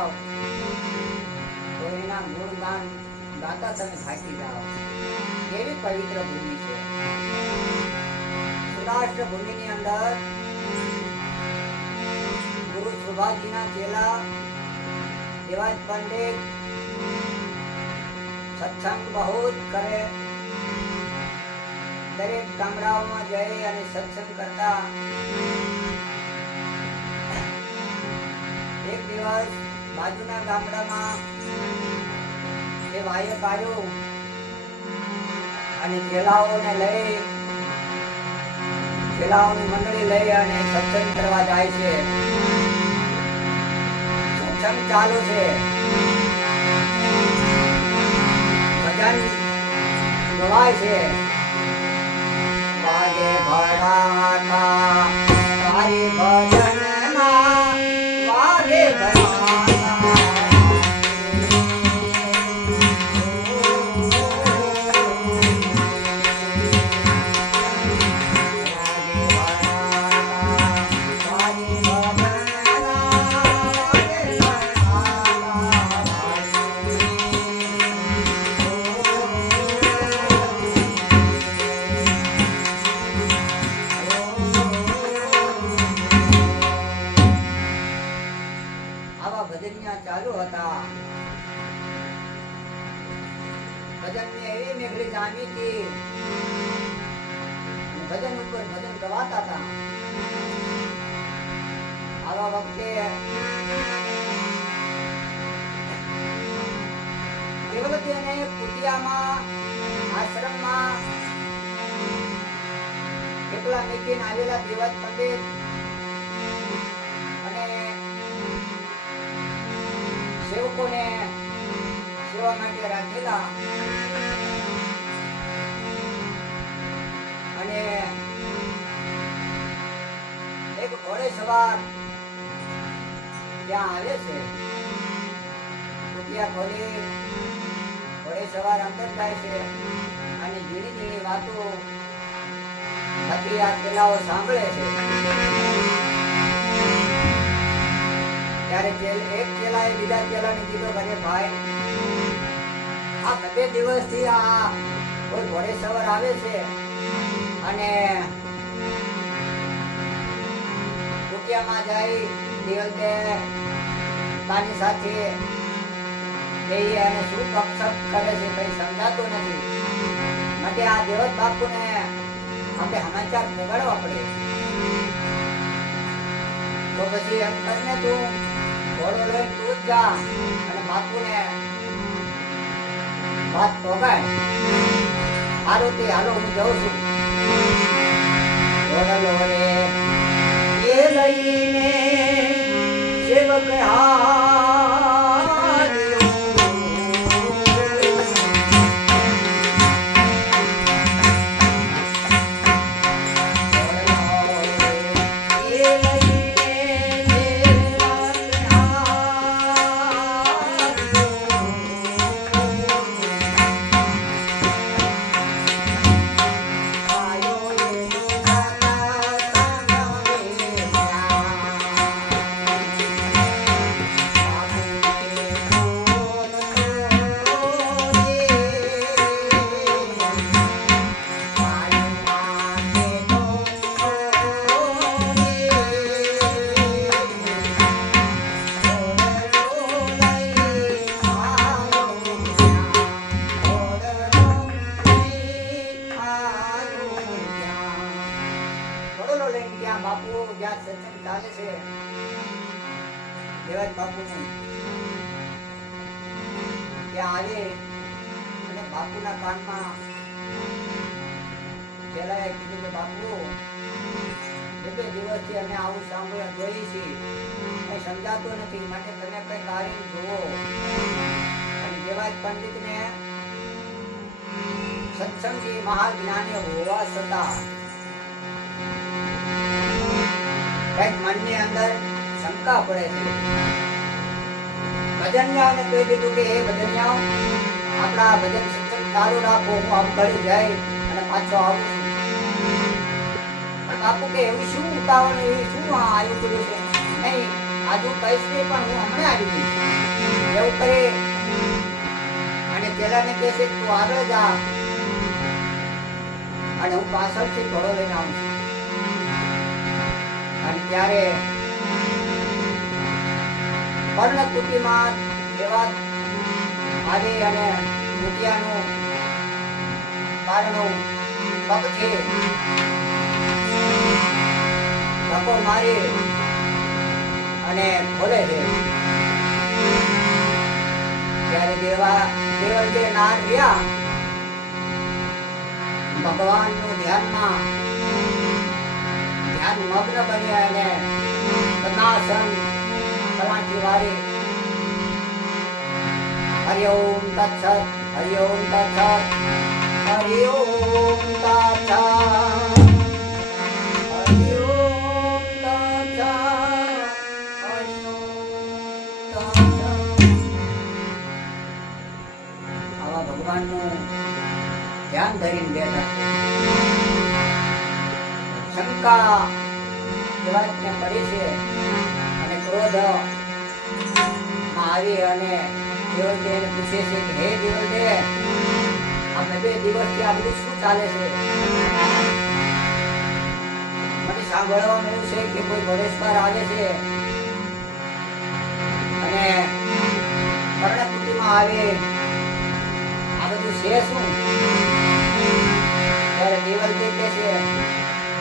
જાઓ. તો એના ગુણગાન ગાતા તમે થાકી જાઓ. એવી પવિત્ર ભૂમિ છે. સૌરાષ્ટ્ર ભૂમિની અંદર ગુરુ સુભાજીના ચેલા, દેવાજ પંડિત, સત્સંગ બહુ જ કરે. દરેક ગામડાઓમાં જઈ અને સત્સંગ કરતા. એક દિવસ બાજુના ગામડામાં જે વાયક આવ્યો અને ખેલાઓને લઈ ખેલાઓની મંડળી લઈ અને સત્સંગ કરવા જાય છે. સત્સંગ ચાલુ છે. ભજન ગવાય છે. ભજન ઉપર ભજન ગવાતા હતા. આવા વખતે કેવલતી અને કુટિયામાં, આશ્રમમાં એકલા મૂકીને આવેલા દેવત પંડિત અને સેવકોને સેવા માટે રાખેલા. સવાર. ત્યાં આવે છે. કુટિયા ખોલી ઘોડે સવાર અંદર થાય છે. અને ઝીણી ઝીણી વાતો થતી આ ચેલાઓ સાંભળે છે. ત્યારે એક ચેલાએ બીજા ચેલાને કીધો કે ભાઈ આ બે દિવસથી આ કોઈ ઘોડે સવાર આવે છે. અને રૂપિયામાં જાય દિવસે તાની સાથે જઈ અને શું ગપસપ કરે છે કઈ સમજાતું નથી. માટે આ દેવત બાપુને આપણે સમાચાર પહોંચાડવા પડે. તો પછી એમ કરીને તું ઘોડો લઈને તું જ જા અને બાપુને વાત પોગાય સારું તે, હાલો હું જાઉં છું. ઘોડલો રે. ஆ બાપુનું. ત્યાં આવે અને બાપુના કાનમાં પેલા કીધું કે હોવા છતાં કંઈક મનની અંદર શંકા પડે છે. ભજનિયાઓને કહી દીધું કે હે ભજનિયાઓ, આપણા ભજન સત્સંગ ચાલુ રાખો, હું આમ ઘડી જાય અને પાછો આવું છું. બાપુ કે, એવું શું ઉતાવળ, એવી શું આવ્યું કર્યું છે? નહીં, આજુ કહીશ નહીં, પણ હું હમણાં આવી ગઈ એવું કરે. અને પેલાને કહે છે, તું આગળ જા. અને હું પાછળથી ઘોડો લઈને આવું છું. અને ત્યારે પર્ણકુટીમાં એવા આવી અને રૂપિયાનું બારણું પગથી ધક્કો મારી અને ખોલે છે. ત્યારે દેવા, દેવલ બે નાર રહ્યા, ભગવાનનું ધ્યાનમાં, ધ્યાન મગ્ન બન્યા અને પદ્માસન આવા ભગવાનનું ધ્યાન ધરીને બેઠા શંકા દેવાજને પડી છે. ક્રોધ આવી અને દેવલદેવને પૂછે શું ચાલે છે? મને સાંભળવા મળ્યું છે કે કોઈ ઘોડેશ્વર આવે છે અને કર્ણકુટીમાં આવે. આ બધું છે શું? ત્યારે દેવલદેવ કહે છે.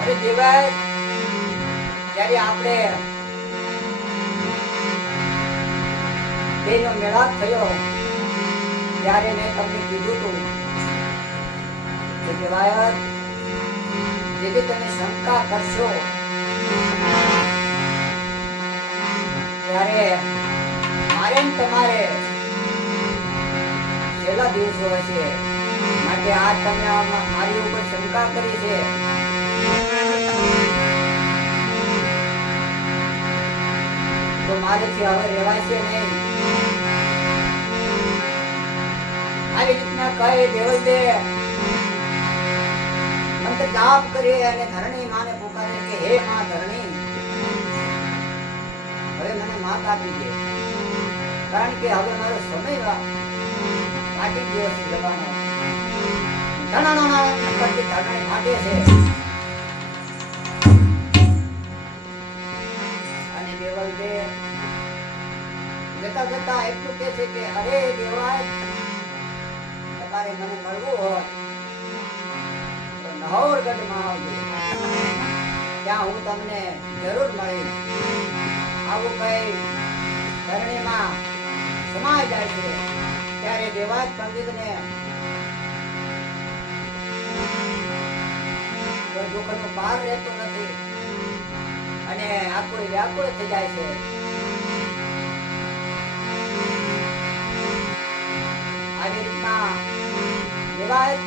અરે દેવાય ત્યારે આપણે બેનો મેળાપ થયો ત્યારે મેં તમને કીધું હતું કે દેવાયત જેથી તમે શંકા કરશો, ત્યારે મારે તમારે છેલ્લા દિવસો હશે માટે આ તમે મારી ઉપર શંકા કરી છે. તો મારેથી હવે રહેવાશે નહીં. આવી રીતના કહે દેવલ દે મંત્ર જાપ કરે અને ધરણી માને પુકારે કે હે માં ધરણી. હવે મને માત આપી દે. કારણ કે હવે મારો સમય પાટી ગયો છે જવાનો. ધણાણા કરતી ધરણી ફાટે છે. જતા જતા એટલું કે છે કે, અરે દેવાય તમારે મને મળવું હોય, તો નહોરગઢમાં આવજો. ત્યાં હું તમને જરૂર મળીશ. આવું કઈ ધરણીમાં સમાય જાય છે, ત્યારે દેવાજ પંડિતને કોઈ દુઃખનો પાર રહેતો નથી. અને આકુળ વ્યાકુળ થઈ જાય છે. આવી રીતના દેવાયત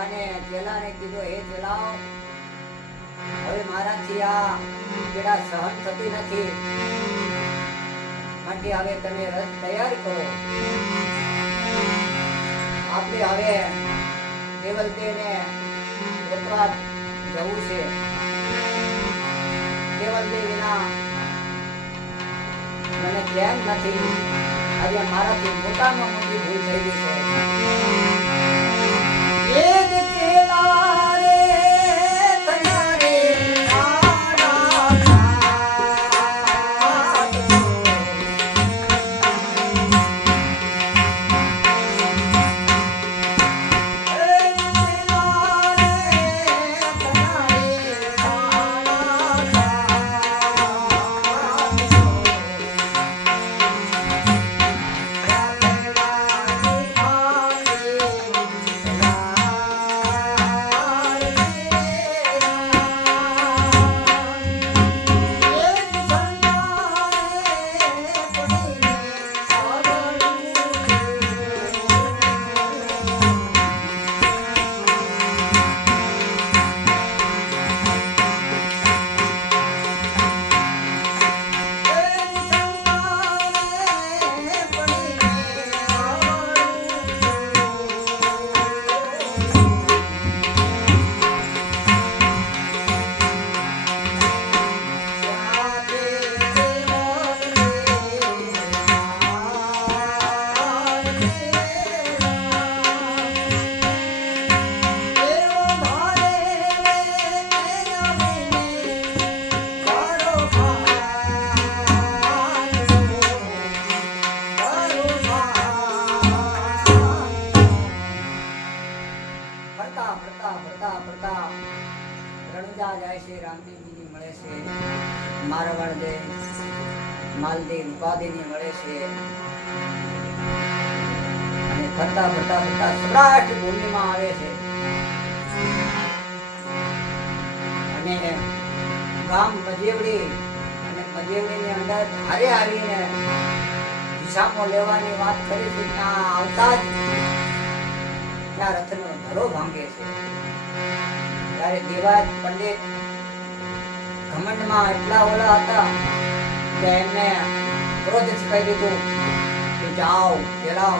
અને ચેલાને કીધું હે ચેલાઓ હવે મારાથી આ પીડા સહન થતી નથી. માટે હવે તમે રસ તૈયાર કરો. આપણે હવે દેવલદેવને ગોતવા જવું છે. દેવલદેવ વિના મને કેમ નથી. આજે મારાથી મોટામાં મોટી ભૂલ થઈ ગઈ છે. એ ત્યાં રથનો ધરો ભાંગે છે. ત્યારે દેવાજ પંડિત ઘમંડમાં એટલા ઓલા હતા કે એમને ક્રોધથી કહી દીધું કે જાઓ, પેલા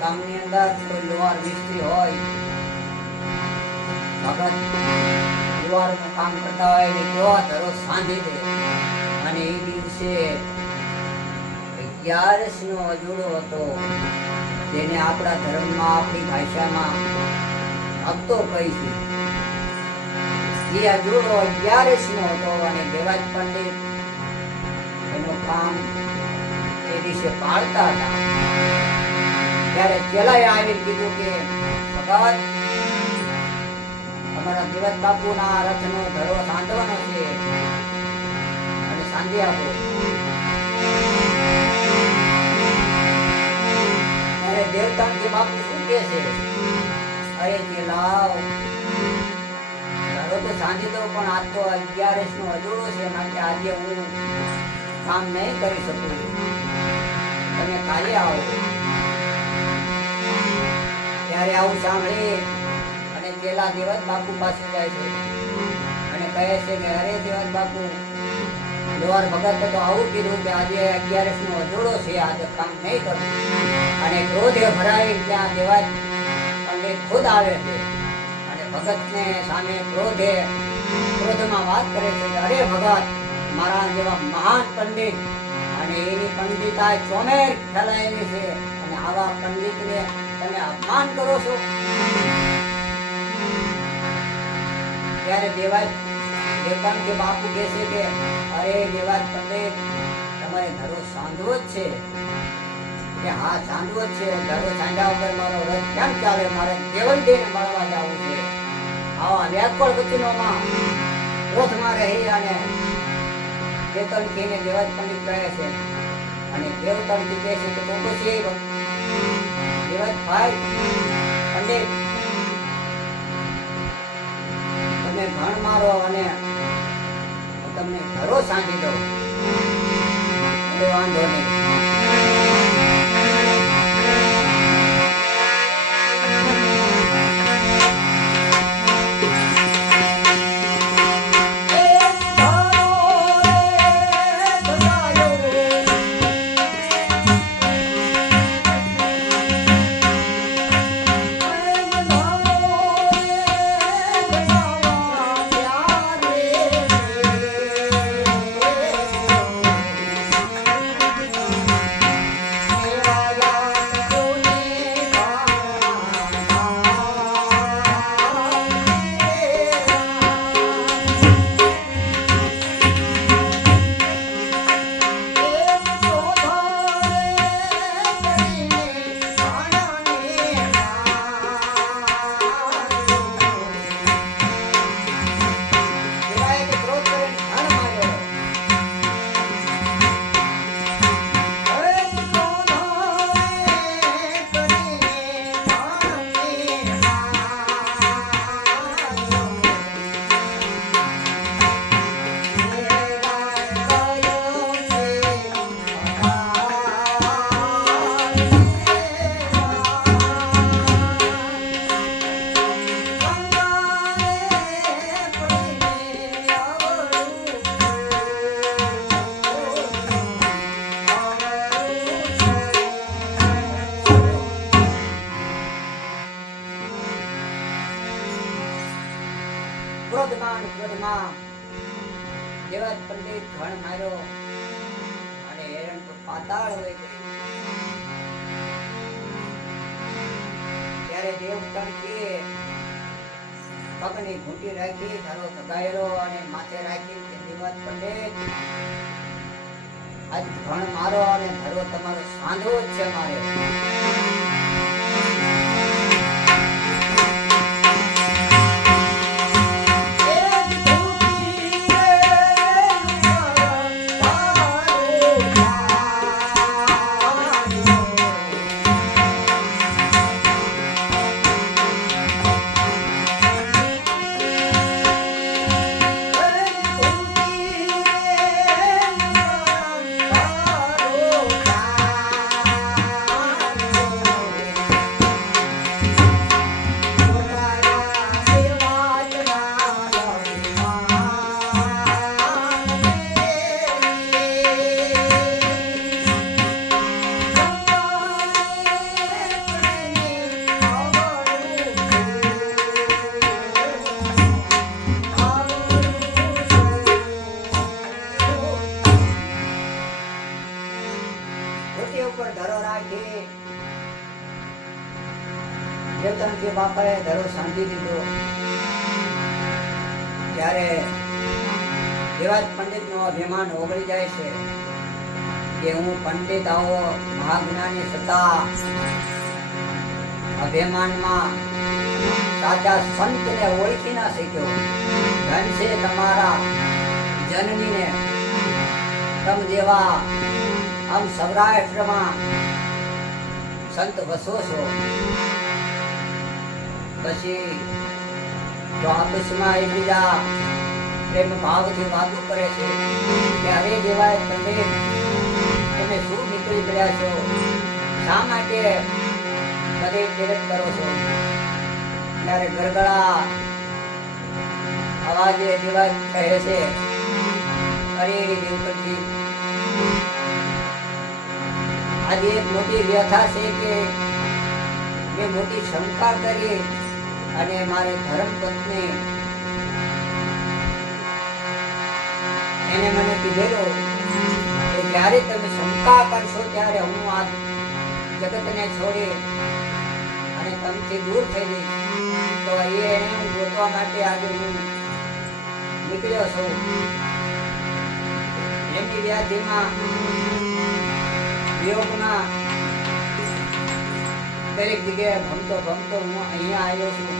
ગામની અંદર કોઈ લોહાર મિસ્ત્રી હોય. ભગત લુહારનું કામ કરતા હોય એને કેવો ધરો સાંધી દે. અને એ દિવસે અગિયારસ નો અજોડો હતો. જેને આપણા ધર્મમાં, આપણી ભાષામાં ભક્તો કહીશું એ અજોડો અગિયારસ નો હતો અને દેવાજ પંડિત એનું કામ એ દિવસે પાળતા હતા. ત્યારે ચેલાએ આવીને કીધું કે ભગત અમારા દેવાજ બાપુના રથનો ધરો સાંધવાનો છે. અને સાંધી આપો. દેવતા જે બાપુ શું કહે છે? અરે કે લાવ. ધરો તો સાંજે દો પણ આજ તો અગિયારસ નો અજોડો છે, માટે આજે હું કામ નહીં કરી શકું. તમે કાલે આવો. ત્યારે આવું સાંભળે અને પેલા દેવત બાપુ પાસે જાય છે. અને કહે છે કે, અરે દેવત બાપુ લોહાર ભગત તો આવું કીધું કે આજે અગિયારસ નો અજોડો છે, આજે કામ નહીં કરું. અને ક્રોધે ભરાઈ ત્યાં દેવાજ પંડિત ખુદ આવે છે. અને ભગતને સામે ક્રોધે, ક્રોધમાં વાત કરે છે કે, અરે ભગત, મારા જેવા મહાન પંડિત અને એની પંડિતા ચોમેર ફેલાયેલી છે અને આવા પંડિતને તમે અપમાન કરો છો? ત્યારે દેવાજ દેવતાન કે બાપુ કહે છે કે, અરે દેવાજ પંડિત તમારે ધરો સાંધવો જ છે. કે હા, સાંધવો જ છે. ધરો સાંધ્યા વગર મારો રથ કેમ ચાલે? મારે કેવલ દેને મળવા જવું છે. આવા વ્યાકળ વચનોમાં રથમાં રહી અને કેતન કહીને દેવાજ પંડિત કહે છે. અને દેવતણ કહે છે કે, તો પછી દેવાજ ભાઈ, પંડિત, તમે ભણ મારો અને તમને ઘરો સાંકી દઉં. વાંધો નહીં. ક્રોધમાં ને ક્રોધમાં પંડિત ઘણ માર્યો અને હેરણ તો પાતાળ હોય ગઈ. ત્યારે દેવ તણકી પગની ઘૂંટી રાખી ધારો ધગાયેલો અને માથે રાખી કે દેવાજ પંડિત, આજ ઘણ મારો અને ધરો તમારો સાંધો જ છે મારે. ત્યારે દેવાજ પંડિત નો અભિમાન ઓગળી જાય છે કે હું પંડિત આવો મહાજ્ઞાની સતા અભિમાનમાં સાચા સંતને ઓળખી ના શક્યો. ધન છે તમારા જનનીને તમ જેવા આમ સૌરાષ્ટ્રમાં સંત વસો છો. પછી તો આપસમાં એકબીજા પ્રેમ ભાવથી વાતો કરે છે કે દેવાય તમે તમે શું નીકળી પડ્યા છો? શા માટે બધે તીરથ કરો છો? ત્યારે ગરગડા અવાજે દેવાય કહે છે, અરે દેવપતિ આજે એક મોટી વ્યથા છે કે મેં મોટી શંકા કરી અને મારે ધર્મ પત્ની એને મને કીધેલો કે જ્યારે તમે શંકા કરશો ત્યારે હું આ જગતને છોડી અને તમથી દૂર થઈ જઈશ. તો એ એને હું ગોતવા માટે આજે હું નીકળ્યો છું. એમની વ્યાધિમાં, વિયોગમાં દરેક જગ્યાએ ભમતો ભમતો હું અહીંયા આવ્યો છું.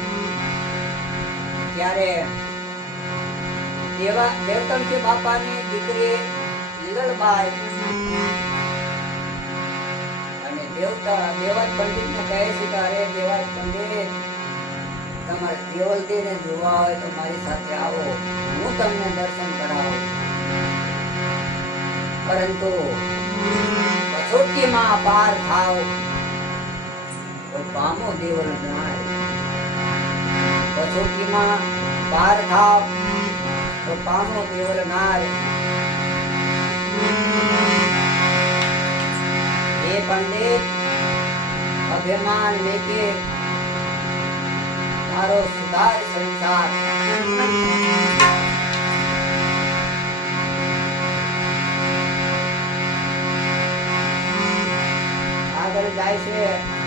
ત્યારે દેવા દેવતમજી બાપાની દીકરી લીલબાઈ અને દેવતા દેવાજ પંડિતને કહે છે કે અરે દેવાજ પંડિત, તમારે દેવલદેવને જોવા હોય તો મારી સાથે આવો. હું તમને દર્શન કરાવું. પરંતુ કસોટીમાં પાર થાવ. પામો દેવલ નાય. કસોટીમાં પાર થાવ. તો પામો દેવલ નાય. એ પંડિત, અભિમાન લેકે તારો સુધાર સંસાર. આગળ જાય છે.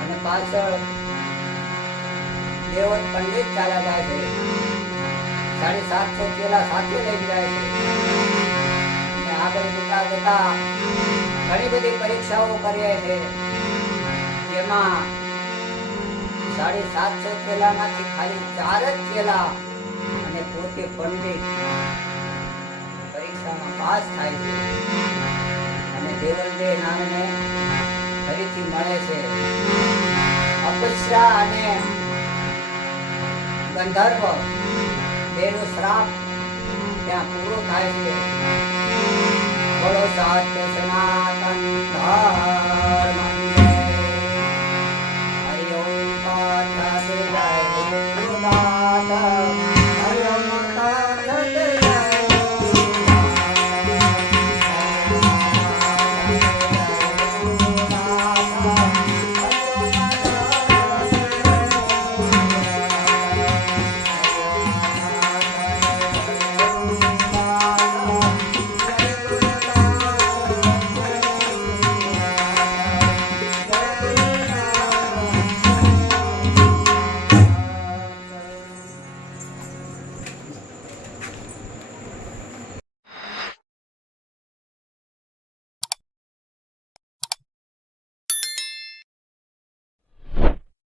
અને પાછળ દેવત પંડિત ચાલ્યા જાય છે. સાડી સાતસો કેલા સાથે લઈ જાય છે. આગળ જતા જતા ઘણી બધી પરીક્ષાઓ કરીએ છે. જેમાં સાડી સાતસો કેલામાંથી ખાલી ચાર જ કેલા અને પોતે પંડિત પરીક્ષામાં પાસ થાય છે. અને દેવલદેવ નામને ફરીથી મળે છે. અપસ્રા અને ગંધર્વ બેનો શ્રાપ ત્યાં પૂરો થાય છે. બોલો સત્ય સનાતન